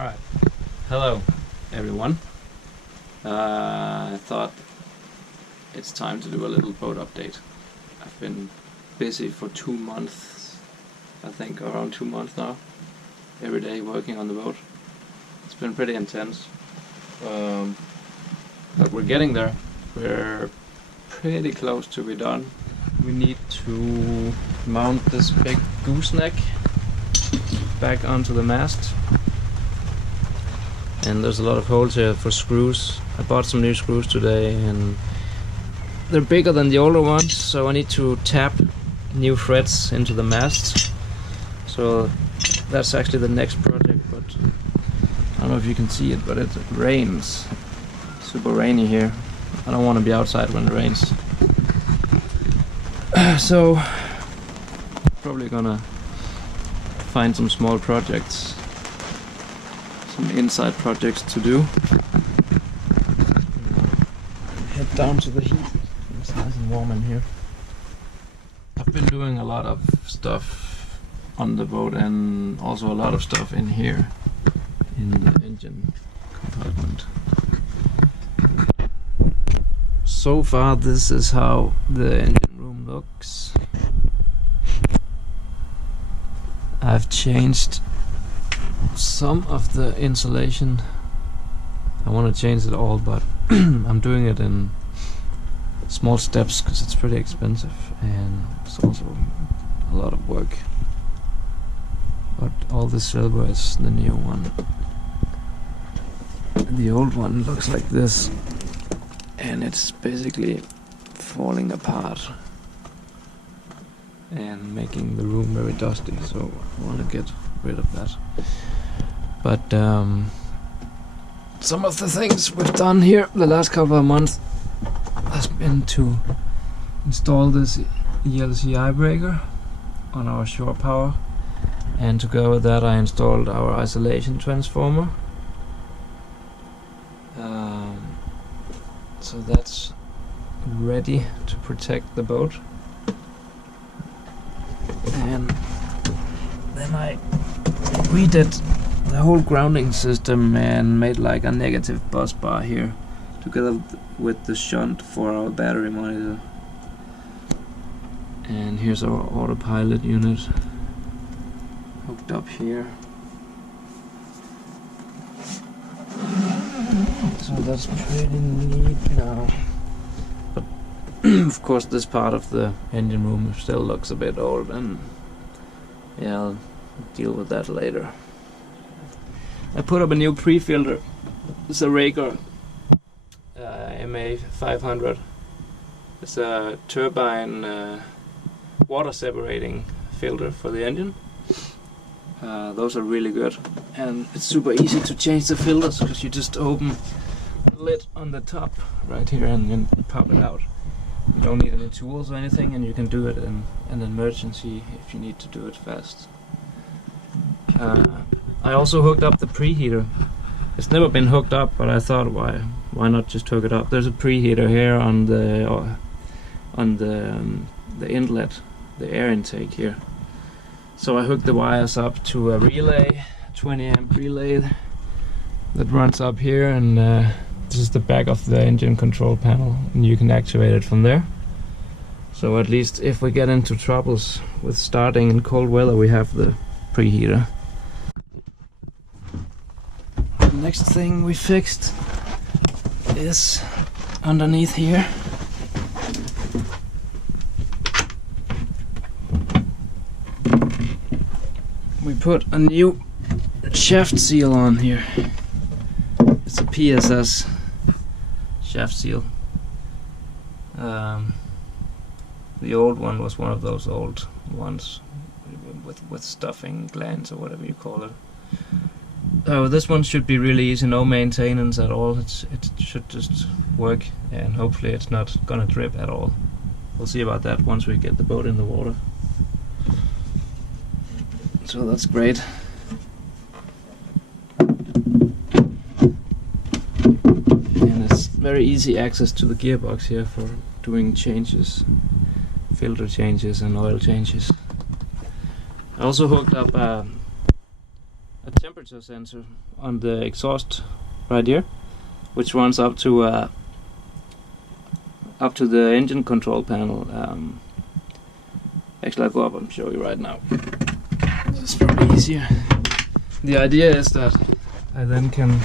Alright, hello everyone. I thought it's time to do a little boat update. I've been busy for 2 months, I think around 2 months now, every day working on the boat. It's been pretty intense, but we're getting there. We're pretty close to be done. We need to mount this big gooseneck back onto the mast, and there's a lot of holes here for screws. I bought some new screws today and they're bigger than the older ones, so I need to tap new threads into the mast. So that's actually the next project, but I don't know if you can see it, but it rains. Super rainy here. I don't want to be outside when it rains. So probably gonna find some small projects, some inside projects to do. Head down to the heat. It's nice and warm in here. I've been doing a lot of stuff on the boat and also a lot of stuff in here in the engine compartment. So far this is how the engine room looks. I've changed some of the insulation. I want to change it all, but I'm doing it in small steps because it's pretty expensive and it's also a lot of work. But all the silver is the new one. The old one looks like this, and it's basically falling apart and making the room very dusty, so I want to get rid of that. But some of the things we've done here the last couple of months has been to install this ELCI breaker on our shore power, and to go with that I installed our isolation transformer. So that's ready to protect the boat. And then I redid the whole grounding system and made like a negative bus bar here together with the shunt for our battery monitor. And here's our autopilot unit hooked up here. So that's pretty neat now. But of course this part of the engine room still looks a bit old, and yeah, I'll deal with that later. I put up a new pre-filter. It's a Raker MA 500. It's a turbine water separating filter for the engine. Those are really good, and it's super easy to change the filters because you just open the lid on the top right here and then pop it out. You don't need any tools or anything, and you can do it in an emergency if you need to do it fast. I also hooked up the preheater. It's never been hooked up, but I thought why not just hook it up. There's a preheater here on the inlet, the air intake here. So I hooked the wires up to a relay, 20 amp relay that runs up here, and this is the back of the engine control panel, and you can activate it from there. So at least if we get into troubles with starting in cold weather, we have the preheater. The next thing we fixed is underneath here. We put a new shaft seal on here. It's a PSS shaft seal. The old one was one of those old ones with stuffing glands or whatever you call it. This one should be really easy, no maintenance at all. It should just work, and hopefully it's not gonna drip at all. We'll see about that once we get the boat in the water. So that's great. And it's very easy access to the gearbox here for doing changes, filter changes and oil changes. I also hooked up a a temperature sensor on the exhaust right here, which runs up to the engine control panel. Actually, I'll go up and show you right now. It's probably easier. The idea is that I then can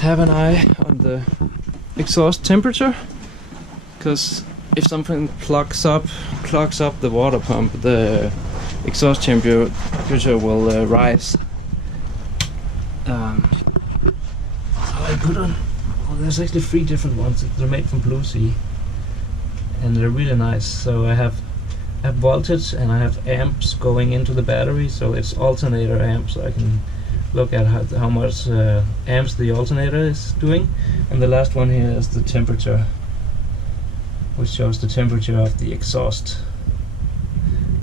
have an eye on the exhaust temperature, because if something clogs up the water pump, the exhaust temperature will rise. So I put on. Oh, there's actually 3 different ones. They're made from Blue Sea, and they're really nice. So I have voltage and I have amps going into the battery, so it's alternator amps, so I can look at how much amps the alternator is doing. And the last one here is the temperature, which shows the temperature of the exhaust.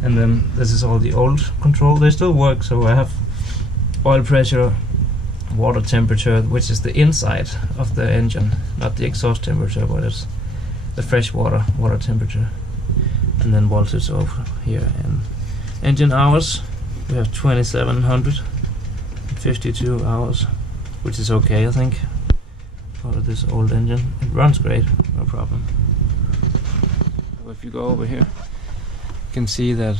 And then this is all the old control. They still work, so I have oil pressure, water temperature, which is the inside of the engine, not the exhaust temperature, but it's the fresh water temperature. And then voltage over here, and engine hours, we have 2752 hours, which is okay, I think, for this old engine. It runs great, no problem. So if you go over here, you can see that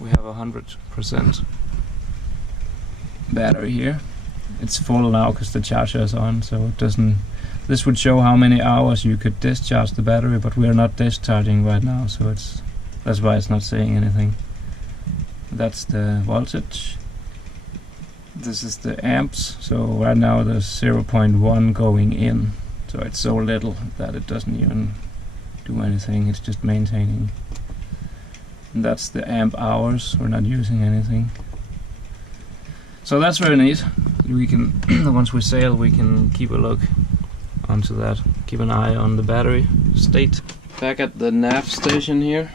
we have 100% battery here. It's full now because the charger is on, so it doesn't. This would show how many hours you could discharge the battery, but we are not discharging right now, so that's why it's not saying anything. That's the voltage. This is the amps. So right now there's 0.1 going in, so it's so little that it doesn't even do anything. It's just maintaining. And that's the amp hours. We're not using anything. So that's very neat. We can once we sail, we can keep a look onto that, keep an eye on the battery state. Back at the nav station here,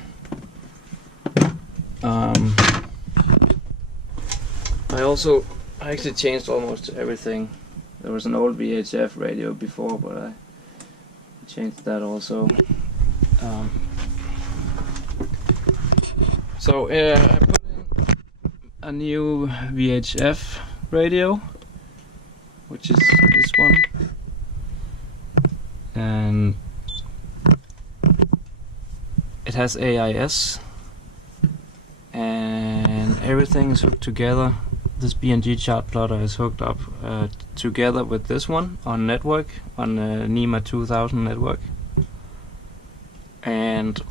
I actually changed almost everything. There was an old VHF radio before, but I changed that also. So I put in a new VHF radio, which is this one. And it has AIS, and everything is hooked together. This BNG chart plotter is hooked up together with this one on network, on the NEMA 2000 network. And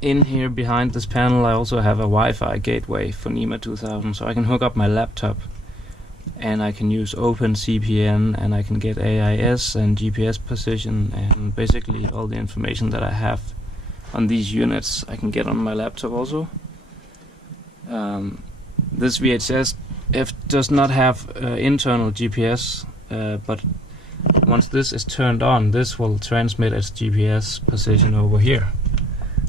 in here behind this panel I also have a Wi-Fi gateway for NEMA 2000, so I can hook up my laptop and I can use OpenCPN, and I can get AIS and GPS position, and basically all the information that I have on these units I can get on my laptop also. This VHF does not have internal GPS, but once this is turned on, this will transmit its GPS position over here.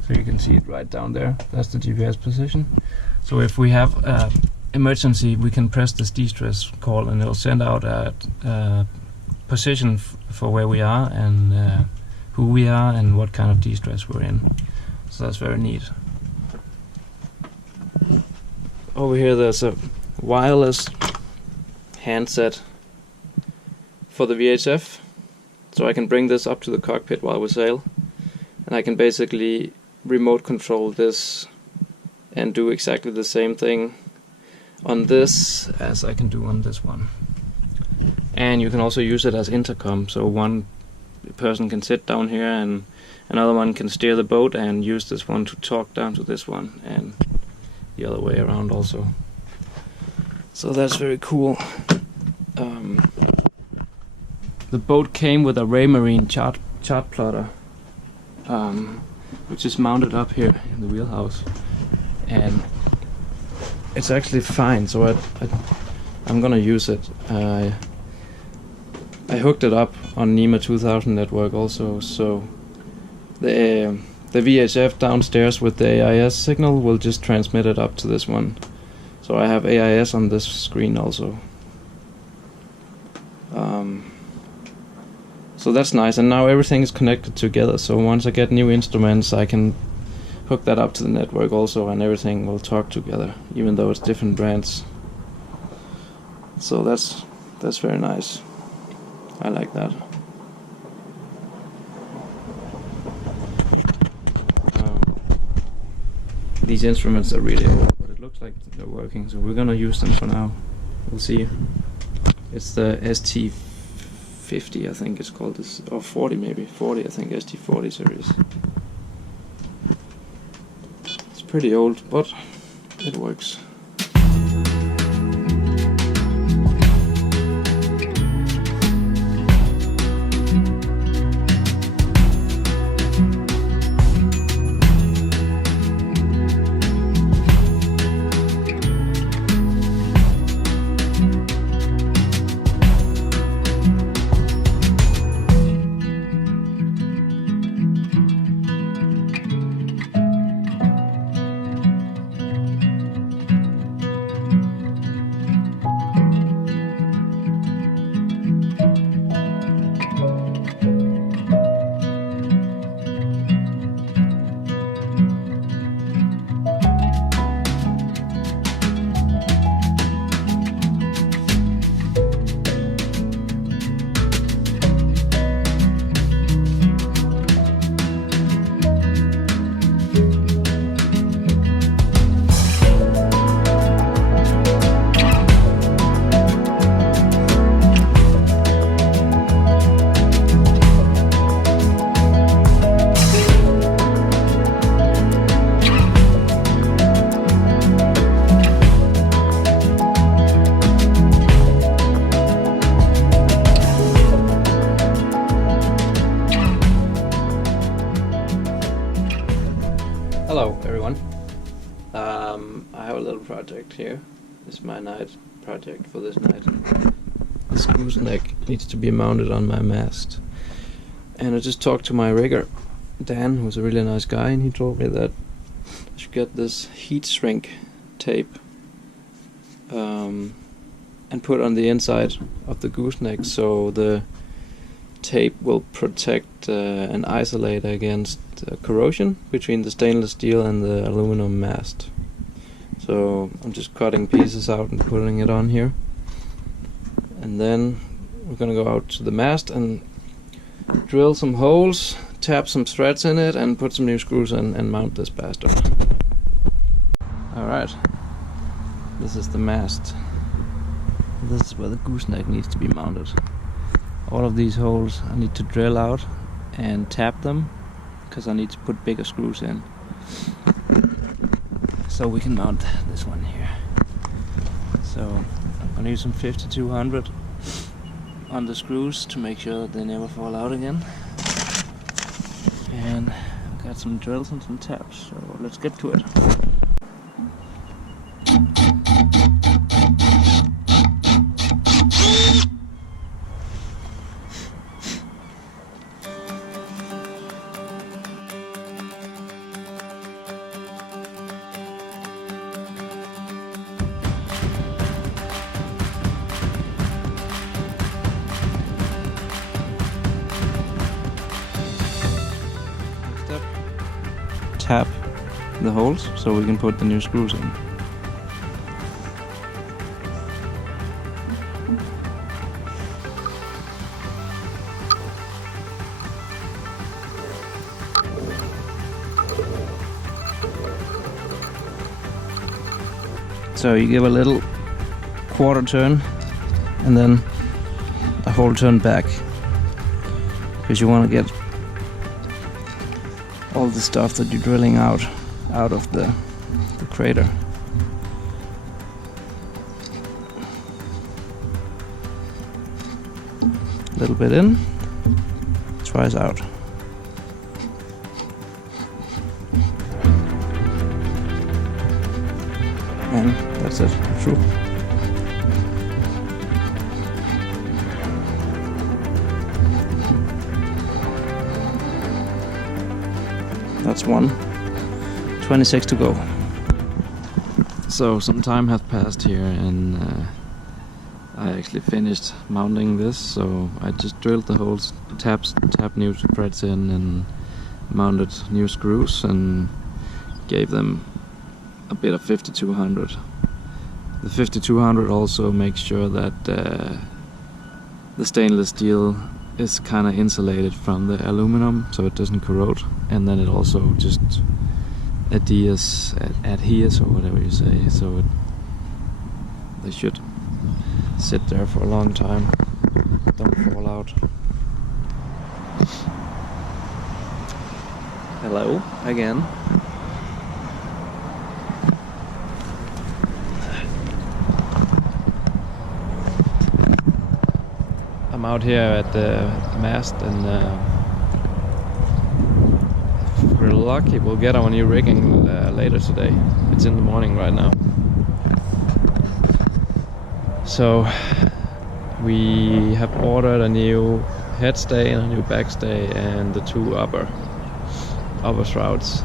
So you can see it right down there. That's the GPS position. So if we have emergency, we can press this distress call and it'll send out a position for where we are and who we are and what kind of distress we're in. So that's very neat. Over here there's a wireless handset for the VHF, so I can bring this up to the cockpit while we sail, and I can basically remote control this and do exactly the same thing on this as I can do on this one. And you can also use it as intercom, so one person can sit down here and another one can steer the boat and use this one to talk down to this one, and the other way around also. So that's very cool. The boat came with a Raymarine chart plotter, which is mounted up here in the wheelhouse, and it's actually fine. So I'm gonna use it. I hooked it up on NEMA 2000 network also, so the VHF downstairs with the AIS signal will just transmit it up to this one. So I have AIS on this screen also. So that's nice, and now everything is connected together, so once I get new instruments I can hook that up to the network also, and everything will talk together, even though it's different brands. So that's very nice. I like that. These instruments are really old, but it looks like they're working, so we're gonna use them for now. We'll see. It's the ST50, I think it's called, this, or 40 maybe, 40 I think, ST40 series. It's pretty old, but it works. Hello everyone. I have a little project here. This is my night project for this night. This gooseneck needs to be mounted on my mast. And I just talked to my rigger, Dan, who's a really nice guy, and he told me that I should get this heat shrink tape and put on the inside of the gooseneck so the tape will protect and isolate against corrosion between the stainless steel and the aluminum mast. So I'm just cutting pieces out and putting it on here, and then we're gonna go out to the mast and drill some holes, tap some threads in it, and put some new screws in and mount this bastard. Alright, this is the mast. This is where the gooseneck needs to be mounted. All of these holes I need to drill out and tap them, because I need to put bigger screws in, so we can mount this one here. So I'm gonna use some 5200 on the screws to make sure that they never fall out again. And I've got some drills and some taps, so let's get to it. Tap the holes so we can put the new screws in. So you give a little quarter turn and then a whole turn back, because you want to get all the stuff that you're drilling out of the crater. A little bit in, twice out. And that's it, through. That's one. 26 to go. So some time has passed here, and I actually finished mounting this. So I just drilled the holes, tapped new threads in, and mounted new screws, and gave them a bit of 5200. The 5200 also makes sure that the stainless steel is kind of insulated from the aluminum, so it doesn't corrode, and then it also just adheres or whatever you say, so they should sit there for a long time, don't fall out. Hello again. I'm out here at the mast, and if we're lucky we'll get our new rigging later today. It's in the morning right now. So we have ordered a new headstay and a new backstay and the two upper shrouds.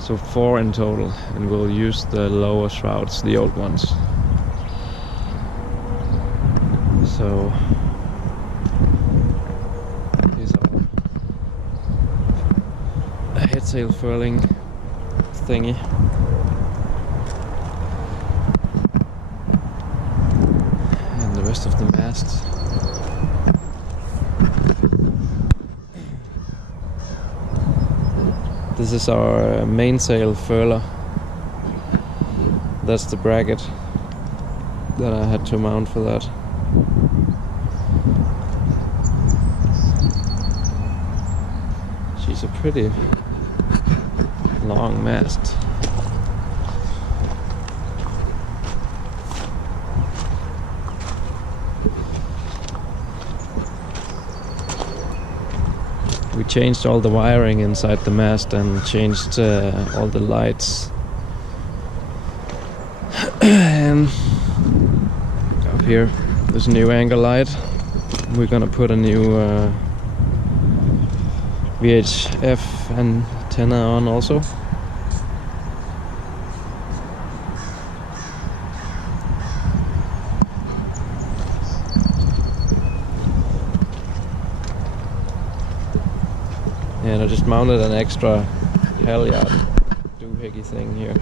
So 4 in total, and we'll use the lower shrouds, the old ones. So here's our head sail furling thingy. And the rest of the masts. This is our mainsail furler. That's the bracket that I had to mount for that. She's a pretty long mast. We changed all the wiring inside the mast and changed all the lights. And up here there's a new angle light. We're gonna put a new VHF antenna on also. And I just mounted an extra halyard doohickey thing here.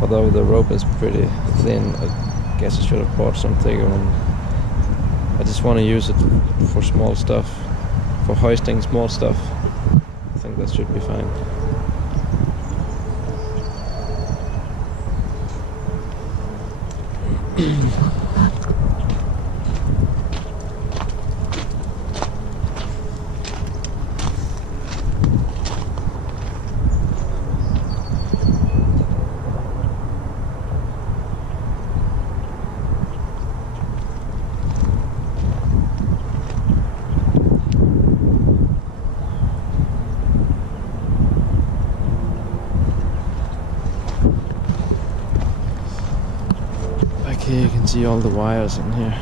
Although the rope is pretty thin, I guess I should have bought some thicker one. I just want to use it for small stuff, for hoisting small stuff. I think that should be fine. Here you can see all the wires in here.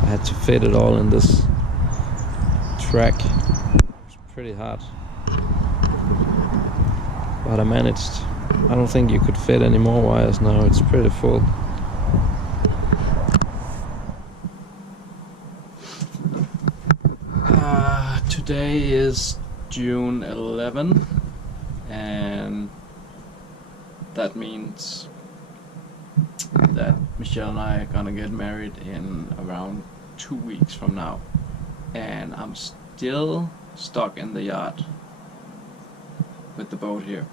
I had to fit it all in this track. It's pretty hard, but I managed. I don't think you could fit any more wires now, it's pretty full. Today is June 11, and that means that Michelle and I are gonna get married in around 2 weeks from now, and I'm still stuck in the yard with the boat here.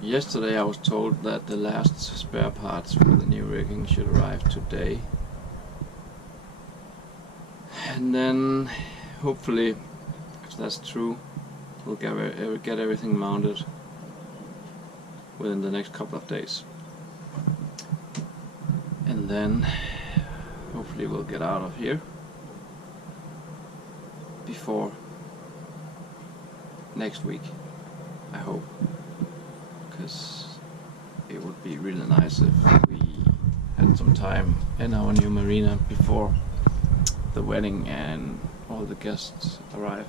Yesterday I was told that the last spare parts for the new rigging should arrive today, and then hopefully, if that's true, we'll get everything mounted within the next couple of days, and then hopefully we'll get out of here before next week, I hope, because it would be really nice if we had some time in our new marina before the wedding and all the guests arrive.